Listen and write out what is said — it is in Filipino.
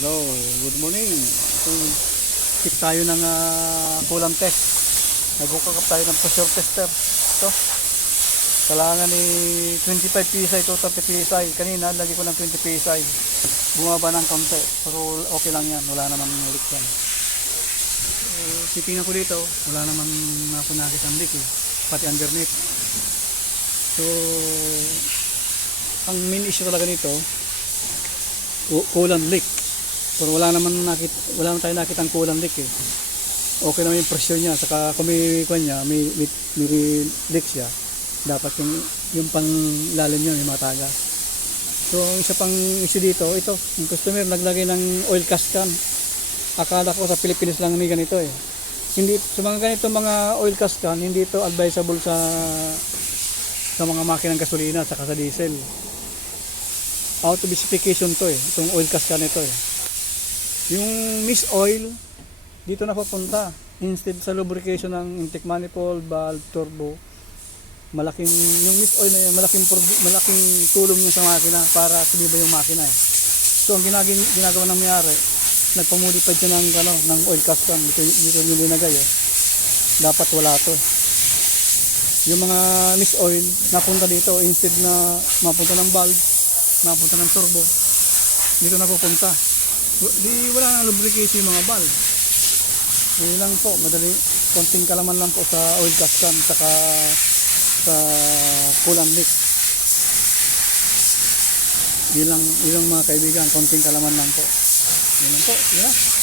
Hello, good morning. Tip tayo ng coolant test. Nag-hook up tayo ng pressure tester. Ito. Kailangan ni 25 PSI to 30 PSI. Kanina, lagi ko ng 20 PSI. Bumaba ng konti. Pero okay lang yan. Wala namang leak yan. So, titingnan ko dito. Wala namang napunakit ang leak eh. Pati underneath. So, ang main issue talaga nito, coolant leak. Pero wala naman tayo nakitang coolant leak eh. Okay naman yung pressure niya, saka kung may leak siya, dapat yung pang lalim niya may matagas. So ang isa pang issue dito, ito, yung customer naglagay ng oil cascan. Akala ko sa Pilipinas lang may ganito eh. Hindi sa mga ganito mga oil cascan, hindi ito advisable sa mga makinang gasolina saka sa diesel. Out of specification to eh, itong oil cascan ito eh. Yung mist oil dito na papunta instead sa lubrication ng intake manifold, valve, turbo. Yung mist oil na yan, malaking tulong niya sa makina para tumibay yung makina eh. So ang ginagawa ng mayari, nagpamodify siya ng oil cascan dito yung linagay eh. Dapat wala to. Yung mga mist oil napunta dito instead na mapunta ng valve, mapunta ng turbo, dito na pupunta. Wala nang lubrication yung mga valve. Yun lang po, konting kalaman lang po sa oil cascan saka sa coolant leak. Yun lang mga kaibigan, konting kalaman lang po. Yun lang po, yun na.